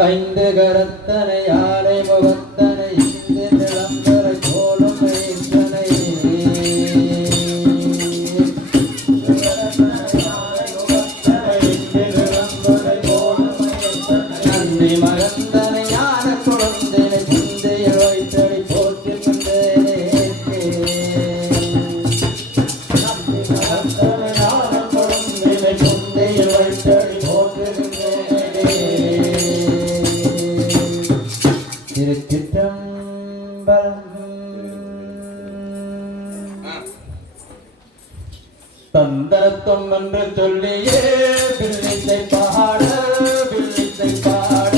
ஐந்து கரத்தனை யானை முகத்தனை இந்து நிலம்பரை கோலம் ஈசனை நன்றி மகந்தனை ஞான குழந்தை சிந்தையை வைத்தடி போற்றி வந்தேனே நன்றி மகந்தனை ஞான குழந்தை சிந்தையை வைத்தடி போற்றி தந்தரத்தம் என்று சொல்லியே பிள்ளைத்தை பாட பிள்ளைத்தை பாட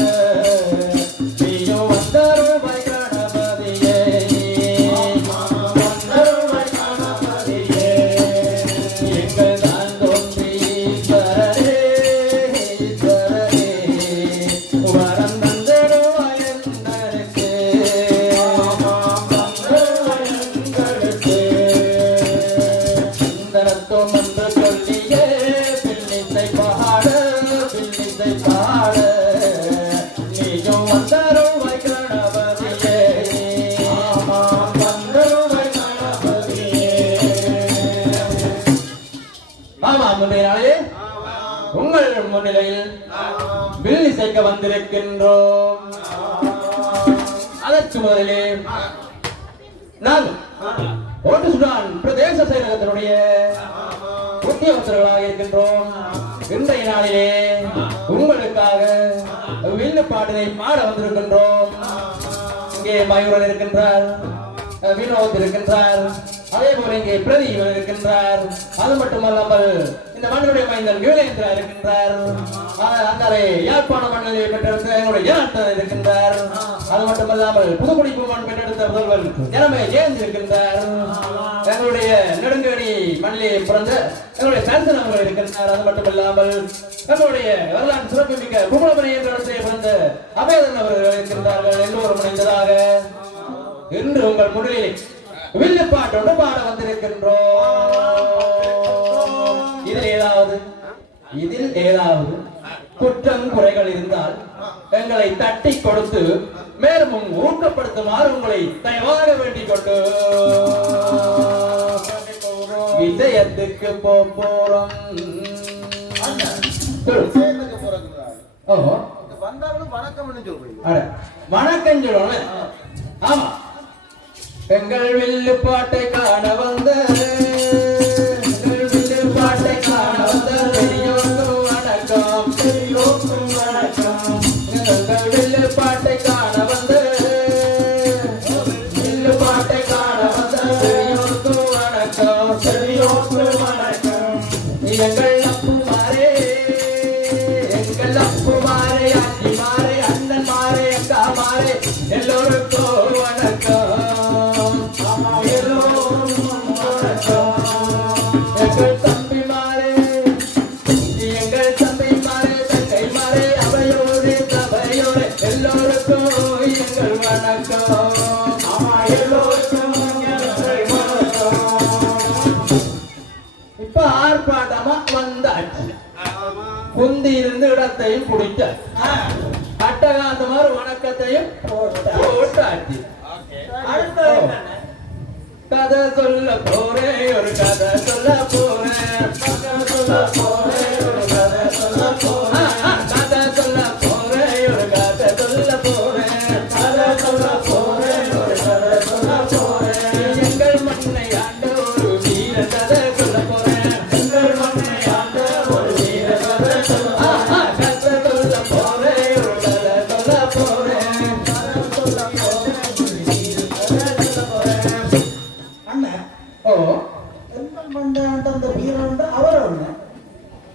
நீயோ வந்தருமை கணபதியே வந்தருமை கணபதியே எங்கள் தான் தோன்றி ஈஸ்வரரே ஈஸ்வரரே வரம் தந்தருவாய் எங்களுக்கு தந்தருவாய் எங்களுக்கு தந்தரத்தம் என்று சொல்லியே பிள்ளைத்தை பாட பிள்ளைத்தை பாட நீயும் வந்தருவாய் கணபதியே வந்தருவாய் கணபதியே. ஆமாம், முந்தைய நாளே உங்கள் முன்னிலையில் வில் இசைக்க வந்திருக்கின்றோம். அதற்கு முதலிலே நான் ஓட்டு சுடான் பிரதேச செயலகத்தினுடைய உத்தியோகஸ்தர்களாக இருக்கின்றோம். இன்றைய நாளிலே உங்களுக்காக வில்லு பாட்டினை பாட வந்திருக்கின்றோம். இங்கே மயூரன் இருக்கின்றார், வினோத் இருக்கின்றார், அதே போல இங்கே பிரதீபன் இருக்கின்றார். அது மட்டுமல்லாமல் இந்த மண்ணுடைய மைந்தன் வீரேந்திரா இருக்கின்றார். அங்கே யாழ்ப்பாண மண்ணிலே பெற்றெடுத்த எங்களுடைய ஜனார்த்தன் இருக்கின்றார். அது மட்டுமல்லாமல் புதுக்குடிப்பு மண் பெற்றெடுத்த முதல்வர் ஜனமே ஜெயந்த் இருக்கின்றார். எங்களுடைய நெடுங்கடி மண்ணிலே பிறந்த எங்களுடைய சான்சன் அவர்கள் இருக்கின்றார். அது மட்டுமில்லாமல் எங்களுடைய வரலாற்று சிறப்புமிக்க கும்பலமணி என்ற இடத்திலே பிறந்த அபேதன் அவர்கள் இருக்கின்றார்கள். எல்லோரும் இணைந்ததாக இன்று உங்கள் முன்னிலையில் வில்லுப்பாட்டோடு பாட வந்திருக்கின்றோம். இதில் ஏதாவது குற்றம் குறைகள் இருந்தால் எங்களை தட்டி கொடுத்து மேலும் ஊக்கப்படுத்துமாறு உங்களை தயவாக வேண்டிக் கொண்டு விஜயத்துக்கு போறோம். வணக்கம் சொல்லணும். ஆமா, எங்கள் வில்லு பாட்டை காண வந்த பாட்டை காண வந்த பெரியோருக்கு வணக்கம் பெரியோருக்கு வணக்கம். எங்கள் வில்லு பாட்டை காண வந்த வில்லு பாட்டை காண வந்த பெரியோருக்கு வணக்கம் பெரியோருக்கு வணக்கம். எங்கள் அப்புமாரே எங்கள் அப்புமாரே அண்ணி மாறே அண்ணன் மாறே அக்கா மாறே எல்லோருக்கும் வணக்கம். இப்ப ஆர்ப்பாட்டமா வந்தாச்சு. குந்தி இருந்து இடத்தையும் குடிச்ச அட்டகாசமாறு வணக்கத்தையும் போட்டாச்சு. கதை சொல்ல போறேன், ஒரு கதை சொல்ல போறேன், சொல்ல போறேன், ஒரு கதை சொல்ல போறேன், கதை சொல்ல போறேன், ஒரு கதை சொல்ல போறேன், கதை சொல்ல போறேன், ஒரு கதை சொல்ல போறேன். எங்கள் மண்ணை ஆண்ட ஒரு வீர கதை சொல்ல போறேன், எங்கள் மண்ணை ஆண்ட ஒரு வீர கதை சொல்ல கதை சொல்ல போறேன், ஒரு கதை சொல்ல போறேன், கதை சொல்ல போறேன், ஒரு வீர கதை சொல்ல போறேன். ஓ, எங்கள் மண்ணை ஆண்ட அந்த வீரன் அவர் ஒண்ணு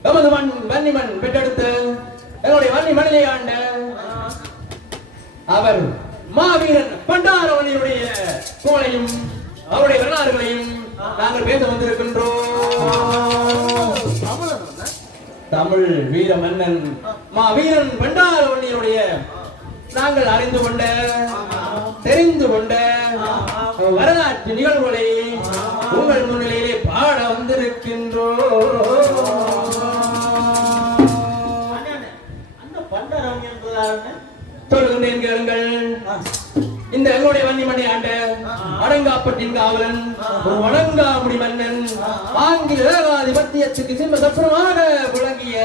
நமது மண் வன்னிமண் பெற்றெடுத்து எங்களுடைய வன்னி மண்ணிலே ஆண்ட அவர் மாவீரன் பண்டாரவனியுடைய புகழையும் அவருடைய வரலாறுகளையும் நாங்கள் பேச வந்திருக்கின்றோம். தமிழ் வீர மன்னன் மாவீரன் பண்டாரவனியுடைய நாங்கள் அறிந்து கொண்ட தெரிந்து கொண்ட வரலாற்று நிகழ்வுகளை உங்கள் முன்னிலையிலே பாட வந்திருக்கின்றோம். அந்த பண்டாரவன் என்பதால் சொல்லுகின்றேன் கேளுங்கள். இந்த எங்களுடைய வன்னிமணி ஆண்ட அடங்காப்பட்டின் காவலன் வணங்காமுடி மன்னன் ஆங்கில ஏகாதிபத்தியத்துக்கு சிம்ம சப்பரமாக விளங்கிய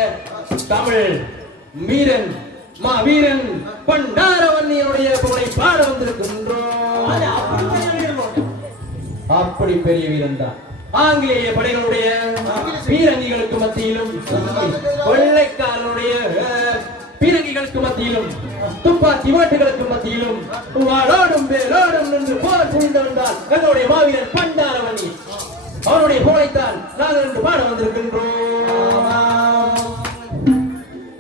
தமிழ் வீரன் வீரன் பண்டாரவன்னியனுடைய புகழை பாட வந்திருக்கின்றோம். அப்படி பெரிய வீரன் தான். ஆங்கிலேய படைகளுடைய பீரங்கிகளுக்கு மத்தியிலும் வெள்ளைக்காரனுடைய பீரங்கிகளுக்கு மத்தியிலும் துப்பாக்கி வாட்டுகளுக்கு மத்தியிலும் வாளோடும் வேலோடும் நின்று போர் புரிந்தவன்தான் எங்களுடைய மாவீரன் பண்டாரவன்னி. அவனுடைய புகழைத்தான் நாங்கள் இன்று பாட வந்திருக்கின்றோம்.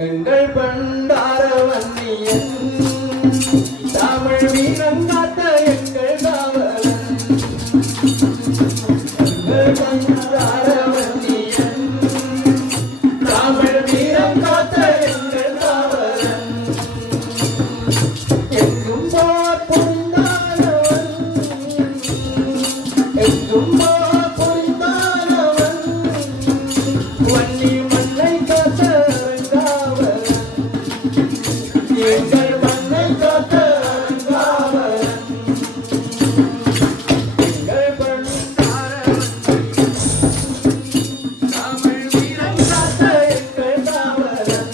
எங்கள் பண்டாரவன்னியன் தமிழ் வீரன் காத்த எங்கள் காவலன். எங்கள் பண்டாரவன்னியன் தமிழ் வீரன் காத்த எங்கள் காவலன். எங்கும் போர் புரிந்தானவன், எங்கும் போர் புரிந்தானவன், வன்னி மண்ணை காத்த எங்கள் மண்ணை காத்த காவலன். எங்கள் பண்டாரவன் தமிழ் வீரன் காத்த எங்கள் காவலன்.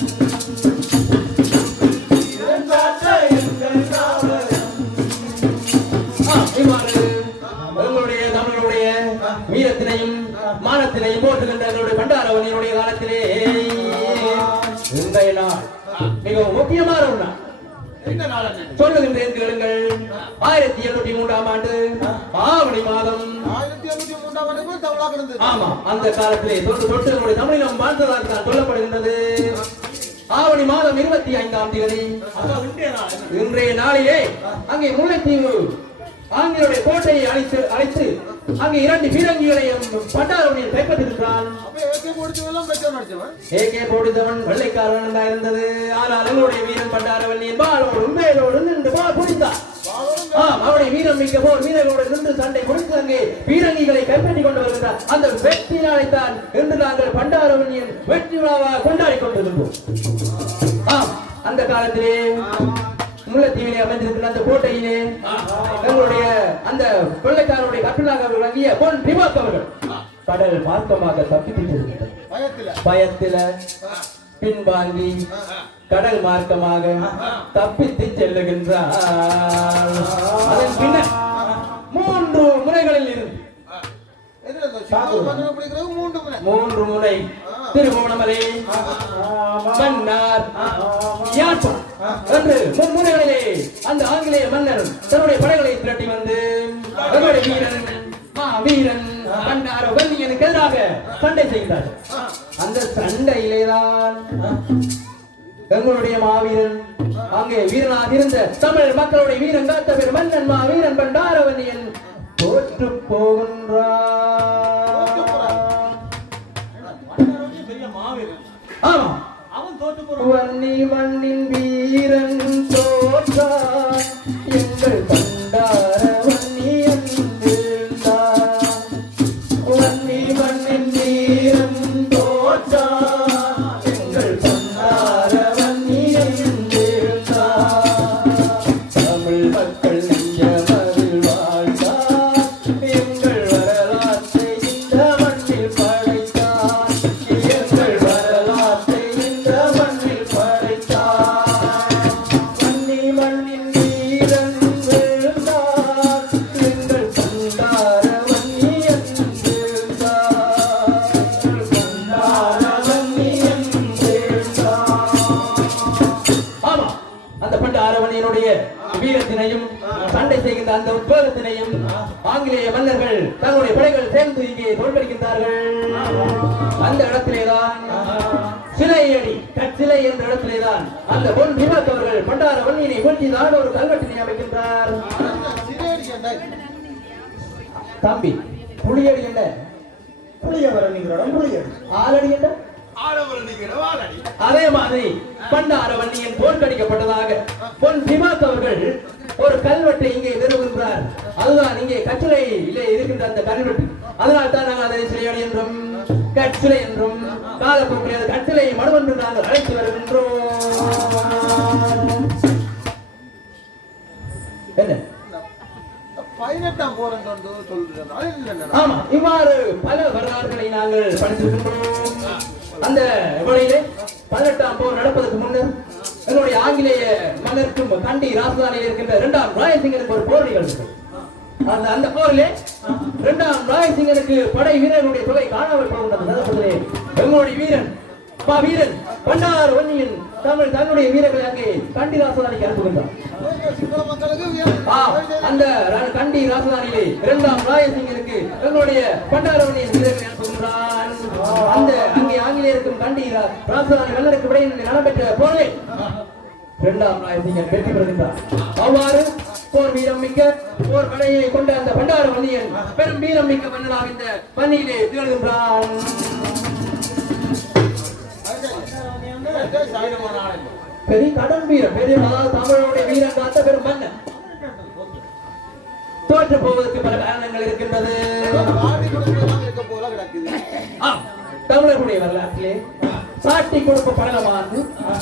வீரன் காத்த எங்கள் காவலன். இவ்வாறு எங்களுடைய தமிழருடைய வீரத்தினையும் மானத்தினையும் போற்றுகின்ற எங்களுடைய பண்டாரவன்னியனுடைய காலத்திலே இன்றைய நாள் மிகவும் முக்கியமான ஒரு நாள். சொல்லுகின்றேன் கேளுங்கள். 1703ஆம் ஆண்டு ஆவணி மாதம். ஆமா, அந்த காலத்திலே தொட்டு நம்முடைய தமிழினம் வாழ்ந்ததாக தான் சொல்லப்படுகின்றது. ஆவணி மாதம் 25ஆம் தேதி இன்றைய நாளிலே அங்கே முல்லைத்தீவு ஆங்கிலேய கோட்டையை அழைத்து அங்கே 2 பீரங்கிகளையும் பண்டாரவன்னியன் கைப்பற்றிருக்கிறான். ஏகே போடுதவன் வெள்ளைக்காரன் தான் இருந்தது. ஆனால் எங்களுடைய வீரன் பண்டாரவன்னியன் வாளோடும் வேலோடும் நின்று போர் புரிந்தான். அவருடைய வீரம் மிக்க போர் வீரர்களோடு நின்று சண்டை முடித்து அங்கே பீரங்கிகளை கைப்பற்றிக் கொண்டு வருகிறார். அந்த வெற்றி நாளைத்தான் இன்று நாங்கள் பண்டாரவன்னியன் வெற்றி விழாவாக கொண்டாடி கொண்டிருந்தோம். அந்த காலத்திலே முல்லைத்தீவிலே அமைந்திருக்கிற அந்த கோட்டையிலே எங்களுடைய அந்த கொள்ளைக்காரருடைய கட்டுலாக விளங்கிய பொன் திவாக் அவர்கள் கடல் மார்க்கமாக தப்பித்து பயத்தில பின்வாங்கி கடல் மார்க்கமாக தப்பித்து செல்லுகின்றார். அதன் பின்னர் 3 முறைகளில் இருந்து 3 முறை திருகோணமலை, மன்னார், யாழ்ப்பாணம் என்று 3 முறைகளிலே அந்த ஆங்கிலேய மன்னர் தன்னுடைய படைகளை திரட்டி வந்து எங்களுடைய வீரன் பண்டாரவன்னியனுக்கு எதிராக சண்டை செய்தார். அந்த சண்டையிலேதான் எங்களுடைய மாவீரன் அங்கே வீரனாக இருந்த தமிழ் மக்களுடைய வீரன் காத்த பெரும் மன்னன் மாவீரன் பண்டாரவன்னியன் தோற்று போகின்றார். ஆமா, வன்னி மண்ணின் வீரன் தோற்றார், எங்கள் பண்டாரவன்னியன் வீழ்ந்தார். வன்னி மண்ணின் வீரன் தோற்றார், எங்கள் பண்டாரவன்னியன் வீழ்ந்தார். தமிழ் மக்கள் நெஞ்சமதில் வாழ்ந்தார், எங்கள் வரலாற்றை இந்த மண்ணில் படைத்தார். எங்கள் வரலாற்றை இந்த மண்ணில் படைத்தார். வன்னி மண்ணின் வீரன் வீழ்ந்தார், எங்கள் பண்டாரவன்னியன் வீழ்ந்தார். பண்டாரவன்னியன் வீழ்ந்தார். ஆமா, அந்த பண்டாரவன்னியனுடைய வீரத்தினையும் சண்டை செய்கின்ற அந்த உத்வேகத்தினையும் ஆங்கிலேய மன்னர்கள் தங்களுடைய படைகள் சேர்ந்து இங்கே தோல்வியடைகின்றார்கள். அந்த இடத்திலேதான் சிலையடி கற்சிலை என்ற இடத்திலேதான் அந்த பொன் திவாக் அவர்கள் பண்டாரவன்னியனை வீழ்த்தியதாக ஒரு கல்வெட்டினை அமைக்கின்றார். தம்பி, புலியடி என்ற ஆலடி என்ற அதே மாதிரி பண்டாரவன்னியன் தோற்கடிக்கப்பட்டதாக பொன் திவாக் அவர்கள் ஒரு கல்வெட்டை இங்கே நிறுவுகின்றார். அதுதான் இங்கே கற்சிலையிலே இருக்கின்ற அந்த கல்வெட்டு. அதனால் தான் நாங்கள் அதை சிலையடி என்றும் கற்சிலை என்றும் காலப்போக்கில் கற்சிலை மடுவென்று நாங்கள் அழைத்து வருகின்றோம். என்ன 18ஆம் போர் என்று சொல்றாங்க. ஆமா, இவ்வாறு பல வரலாறுகளை நாங்கள் படித்திருக்கின்றோம். அந்த வேளையிலே 18ஆம் போர் நடப்பதற்கு முன்னர் என்னுடைய ஆங்கிலேய மன்னருக்கும் கண்டி ராஜதானியில் இருக்கின்ற 2ஆம் ராயசிங்கனுக்கு ஒரு போர் நிகழ்ந்தது. அந்த போரிலே 2ஆம் ராயசிங்கனுக்கு படை வீரர்களுடைய தொகை காணாமல் போகின்றது. எங்களுடைய வீரன் பண்டார வன்னியன் தன்னுடைய வீரர்களை அங்கே கண்டி ராஜதானிக்கு அனுப்புகின்றார். அந்த கண்டி ராஜதானியிலே 2ஆம் ராயசிங்கனுக்கு எங்களுடைய பண்டார வன்னியன் வீரர்களை அனுப்புகின்றான். அந்த அங்கே ஆங்கிலேயருக்கும் கண்டி ராஜதானி வெள்ளருக்கு இடையில் நடைபெற்ற போரிலே 2ஆம் ராயசிங்கன் வெற்றி பெறுகின்றார். அவ்வாறு போர் வீரம் மிக்க போர் படையை கொண்ட அந்த பண்டார வன்னியன் பெரும் வீரம் மிக்க மன்னனாக இந்த பணியிலே திகழ்கின்றான். பெரிய கடன் வீரம், பெரிய தமிழனுடைய வீரம் காத்த பெரும் மன்னன். தோற்று போவதற்கு பல காரணங்கள் இருக்கின்றது. தமிழர்களுடைய வரலாற்றிலே சாட்டி கொடுப்பு படலமானது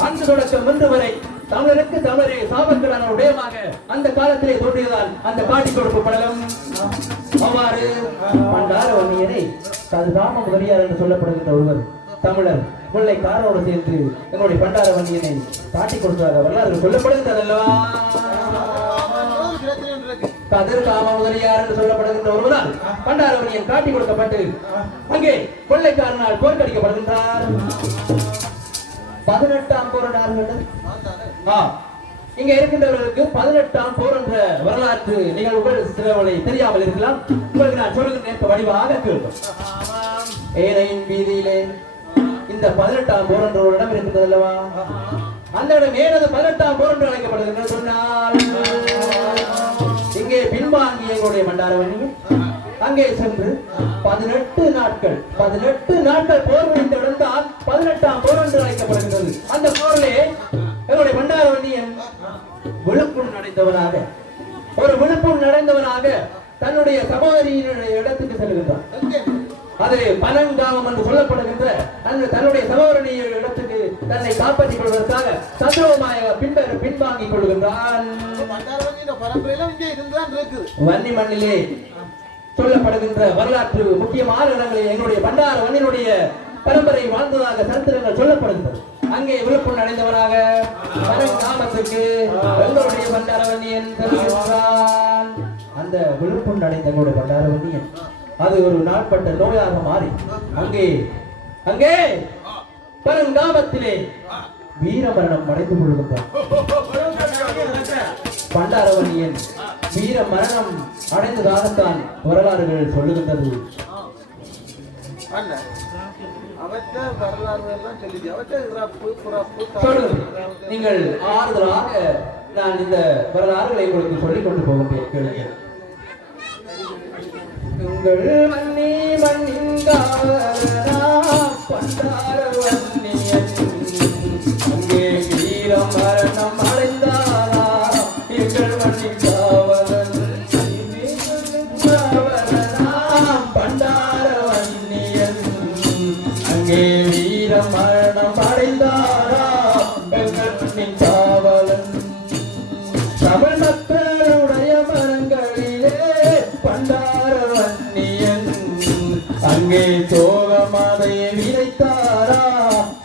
அந்த தொடக்கம் இன்று வரை தமிழருக்கு தமிழரை சாபக்கடான உடையமாக அந்த காலத்திலே தோன்றியதால் அந்த காட்டி கொடுப்பு படலம். அவ்வாறு பண்டார வன்னியனை ராம முதலியார் என்று சொல்லப்படுகின்ற ஒருவர் தமிழர் முல்லைக்காரோடு சேர்ந்து எங்களுடைய பண்டார வன்னியனை காட்டி கொடுத்தார். வரலாறு சொல்லப்படுகின்றது அல்லவா? கதிர் காம முதலியார் என்று சொல்லப்படுகின்ற ஒருவரால் பண்டார வன்னியன் காட்டி கொடுக்கப்பட்டு அங்கே கொள்ளைக்காரனால் தோற்கடிக்கப்படுகின்றார். 18ஆம் போர் இங்க இருக்கின்றவர்களுக்கு 18ஆம் போர் என்ற வரலாற்று நிகழ்வுகள் சிலவளை தெரியாமல் இருக்கலாம். உங்களுக்கு நான் சொல்லுகின்ற வடிவாக கேட்கும். ஏனையின் வீதியிலே இந்த 18ஆம் போர் என்ற ஒரு இடம் இருக்கின்றது அல்லவா? அந்த இடம் ஏனது 18ஆம் போர் என்று அழைக்கப்படுகின்றது சொன்னால், இங்கே பின்வாங்கிய எங்களுடைய பண்டாரவன்னியன் அங்கே சென்று 18 நாட்கள் போர் முடிந்த இடம் தான் 18ஆம் போர் என்று அழைக்கப்படுகின்றது. அந்த போரிலே எங்களுடைய பண்டாரவன்னியன் விழுப்புண் அடைந்தவனாக தன்னுடைய சகோதரியினுடைய இடத்துக்கு செல்கின்றான். அது பனங்காமம் என்று சொல்லப்படுகின்ற அந்த தன்னுடைய சகோதரனுடைய இடத்துக்கு தன்னை காப்பாற்றிக் கொள்வதற்காக சத்ருவமாக பின்வாங்கிக் கொள்கின்றான். வன்னி மண்ணிலே சொல்லப்படுகின்ற வரலாற்று முக்கியமான இடங்களில் எங்களுடைய பண்டார வன்னியினுடைய பரம்பரை வாழ்ந்ததாக சரித்திரங்கள் சொல்லப்படுகின்றது. அங்கே விழுப்புண் அடைந்தவராக பனங்காமத்துக்கு எங்களுடைய பண்டார வன்னியன் செல்கின்றான். அந்த விழுப்புண் அடைந்த எங்களுடைய பண்டார வன்னியன் அது ஒரு நாட்பட்ட நோயாக மாறி அங்கே பரங்காமத்திலே வீரமரணம் அடைந்து கொள்கின்றார். பண்டாரவன்னியன் வீர மரணம் அடைந்ததாகத்தான் வரலாறுகள் சொல்லுகின்றது. நீங்கள் ஆறுதலாக நான் இந்த வரலாறுகளை உங்களுக்கு சொல்லிக் கொண்டு போகின்றேன். உங்கள் மன்னி மன்னிங்காவலனா பண்டார வன்னியன் அங்கே வீரம் மரணம் அடைந்தாரா எங்கள் மன்னிங்காவலன் பண்டார வன்னியன் அங்கே வீரம் மரணம் அடைந்தாரா எங்கள் மன்னிங்காவலன் தமிழ் மக்களுடைய மரங்களிலே பண்டார வன்னியன் அங்கே சோகமாதை விதைத்தாரா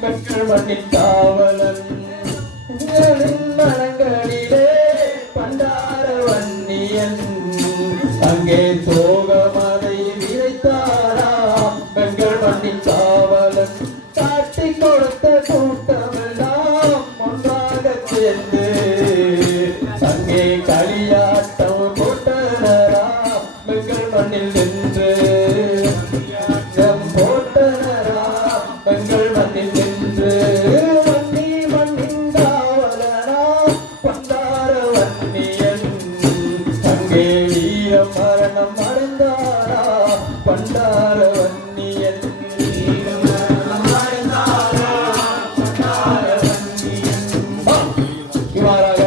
மக்கள் மண்ணின் காவலன் மரங்களிலே பண்டார வன்னியன் அங்கே சோகமாதை விதைத்தாரா மக்கள் மண்ணின் காவலன் காட்டி கொடுத்த கூட்டமெல்லாம் ஒன்றாக சேர்ந்து அங்கே களியாட்டம் போட்டனரா மக்கள் மண்ணில் நின்று போட்டனரா மக்கள் மண்ணில் நின்று வன்னி மண்ணின் காவலனா பண்டார வன்னியன் அங்கே வீரம் மரணம் அடைந்தாரா பண்டார வன்னியன் இவ்வாறாக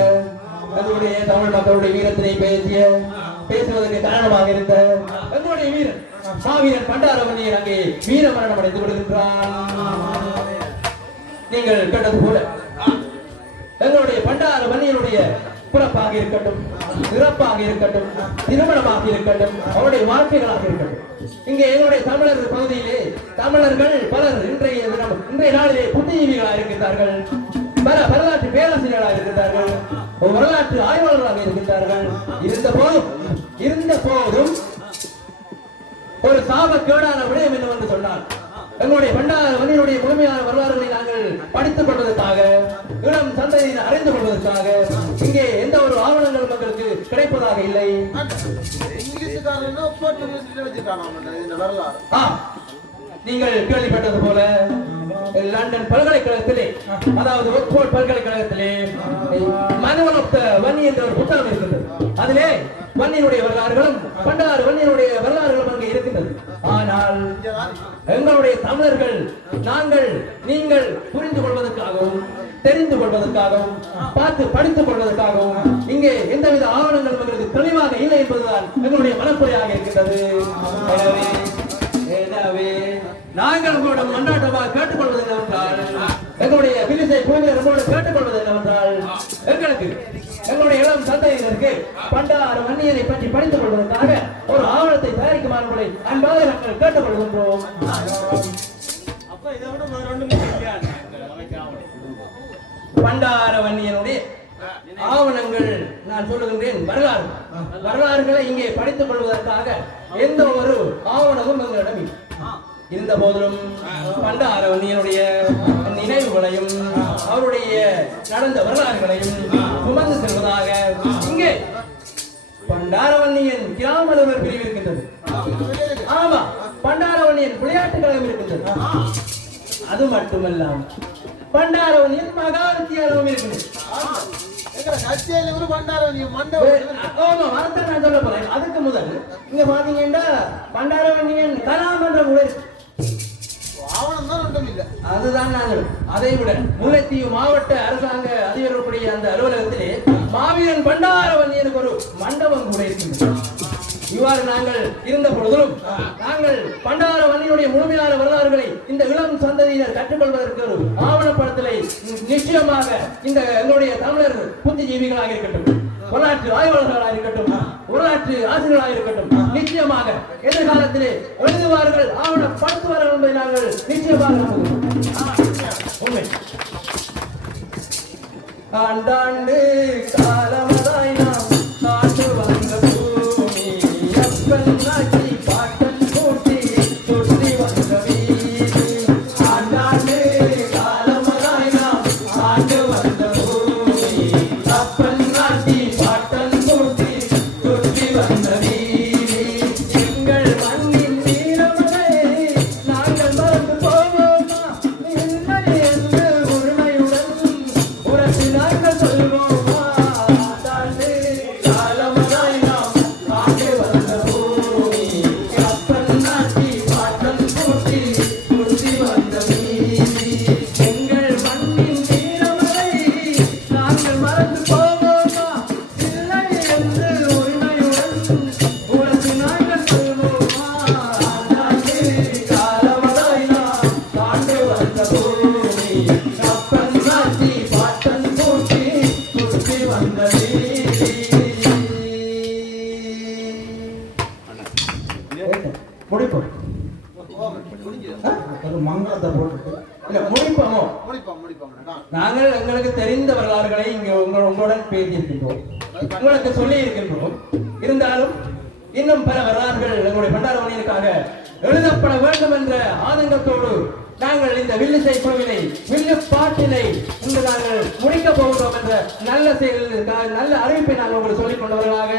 எங்களுடைய தமிழ் மக்களுடைய வீரத்தினை பேசுவதற்கு காரணமாக இருந்த எங்களுடைய வீரன் மாவீரன் பண்டார வன்னியன் அங்கே வீர மரணம் அடைந்து விடுகின்றான். நீங்கள் கேட்டது போல எங்களுடைய பண்டார வன்னியனுடைய பிறப்பாக இருக்கட்டும், இறப்பாக இருக்கட்டும், திருமணமாக இருக்கட்டும், அவருடைய வாழ்க்கைகளாக இருக்கட்டும். இங்கே எங்களுடைய தமிழர் பகுதியிலே தமிழர்கள் பலர் இன்றைய நாளிலே புத்திஜீவிகளாக இருக்கின்றார்கள், பல வரலாற்று பேராசிரியர்களாக இருக்கின்றார்கள், வரலாற்று ஆய்வாளர்களாக இருக்கின்றார்கள். இருந்த போதும் ஒரு சாபக்கேடான விடயம் என்னவென்று சொன்னார், எங்களுடைய பண்டாரவன்னியனுடைய முழுமையான வரலாறுகளை நாங்கள் படித்துக் கொள்வதற்காக, இளம் சந்ததியினர் அறிந்து கொள்வதற்காக இங்கே எந்த ஒரு ஆவணங்களும் மக்களுக்கு கிடைப்பதாக இல்லை. நீங்கள் கேள்விப்பட்டது போல லண்டன் பல்கலைக்கழகத்திலே, அதாவது ஆக்ஸ்போர்ட் பல்கலைக்கழகத்திலே மேனுவல் ஆஃப் தி வன்னி என்ற ஒரு புத்தகம் இருக்கின்றது. அதிலே வன்னியினுடைய வரலாறுகளும் பண்டார வன்னியினுடைய வரலாறுகளும் அங்கே இருக்கின்றது. ஆனால் எங்களுடைய தமிழர்கள் நீங்கள் புரிந்து கொள்வதற்காகவும் தெரிந்து கொள்வதற்காகவும் பார்த்து படித்துக் கொள்வதற்காகவும் இங்கே எந்தவித ஆவணங்களும் எங்களுக்கு தெளிவாக இல்லை என்பதுதான் எங்களுடைய மனக்குறையாக இருக்கின்றது. எனவே நாங்கள் உங்களோட மன்றாட்டமாக கேட்டுக்கொள்வது என்னவென்றால், எங்களுடைய வில்லிசை கோவிலர்களோடு கேட்டுக்கொள்வது என்னவென்றால், எங்களுடைய இளம் சந்ததியினருக்கு பண்டார வன்னியரை பற்றி படித்துக் கொள்வதற்காக ஒரு ஆவணத்தை தயாரிக்குமாறு அன்பாக நாங்கள் கேட்டுக்கொள்கின்றோம். பண்டார வன்னியனுடைய ஆவணங்கள் நான் சொல்லுகின்றேன், வரலாறுகளை இங்கே படித்துக் கொள்வதற்காக எந்த ஒரு ஆவணமும் எங்களிடம் இருந்த போதிலும் பண்டார வன்னியனுடைய நினைவுகளையும் அவருடைய நடந்த வரலாறுகளையும் சுமந்து செல்வதாக இங்கே பண்டார வன்னியன் கிராம அலுவலர் பிரிவு இருக்கின்றது. ஆமா, பண்டார வன்னியன் விளையாட்டு கழகம் இருக்கின்றது. அது மட்டுமல்லாம பண்டார வன்னியன் மகா வித்தியாலயம் இருக்கின்றது. அதுக்கு முதல் இங்க பாத்தீங்கன்னா பண்டார வன்னியன் கலாமன்றம் கூட இருக்கு. அதுதான் அதை விட முல்லைத்தீவு மாவட்ட அரசாங்க அதிகாரிகளுடைய அந்த அலுவலகத்திலே மாவீரன் பண்டார வன்னியனுக்கு ஒரு மண்டபம் கூட இருக்கின்றது. இவ்வாறு நாங்கள் இருந்த பொழுதும் நாங்கள் பண்டார வன்னியனுடைய முழுமையான வரலாறுகளை இந்த இளம் சந்ததியினர் கற்றுக்கொள்வதற்கு ஒரு ஆவணப்படத்திலே நிச்சயமாக இந்த எங்களுடைய தமிழர் புத்திஜீவிகளாக இருக்கட்டும், வரலாற்று ஆய்வாளர்களாக இருக்கட்டும், வரலாற்று ஆசிரியர்களாக இருக்கட்டும், நிச்சயமாக எதிர்காலத்திலே எழுதுவார்கள், ஆவணப்படுத்துவார்கள் என்பதை நாங்கள் நிச்சயமாக நம்புகிறோம். உண்மை ஆண்டாண்டு காலமதாய் நாம் காட்டு வந்த பூமி அப்பன்னாக்கி பாட்டன் கூட்டி சுற்றி வந்த வீதி. ஆண்டாண்டு காலமதாய் நாம் காட்டு வந்த பூமி அப்பன்னாக்கி பாட்டன் கூட்டி சுற்றி வந்த வீதி. எங்கள் மண்ணின் வீரமதை நாங்கள் மறந்து போவோமா, இல்லை என்று உரிமையுடன் உரசி நாங்கள் சொல்வோமா. ஆண்டாண்டு காலமதாய் நாம் காட்டு வந்த பூமி அப்பன்னாக்கி பாட்டன் கூட்டி சுற்றி வந்த வீதி. எங்கள் மண்ணின் வீரமதை நாங்கள் மறந்து போவோமா, இல்லை என்று உரிமையுடன் உரசி நாங்கள் சொல்வோமா. ஆண்டாண்டு காலமதாய் நாம் காட்டு வந்த பூமி அப்பன்னாக்கி பாட்டன் கூட்டி சுற்றி வந்த வீதி. முடிப்போம். ஒரு மங்களத்தை போட்டு இல்ல முடிப்போமோ? நாங்கள் எங்களுக்கு தெரிந்த வரலாறுகளை இங்க உங்களுடன் பேசியிருக்கின்றோம், உங்களுக்கு சொல்லி இருக்கின்றோம். இருந்தாலும் இன்னும் பல வரலாறுகள் எங்களுடைய பண்டார வன்னியனுக்காக எழுதப்பட வேண்டும் என்ற ஆதங்கத்தோடு நாங்கள் இந்த வில்லிசை குழுவினை வில்லு பாட்டினை இன்று நாங்கள் முடிக்க போகிறோம் என்ற நல்ல அறிவிப்பை நாங்கள் உங்களுக்கு சொல்லிக் கொண்டவர்களாக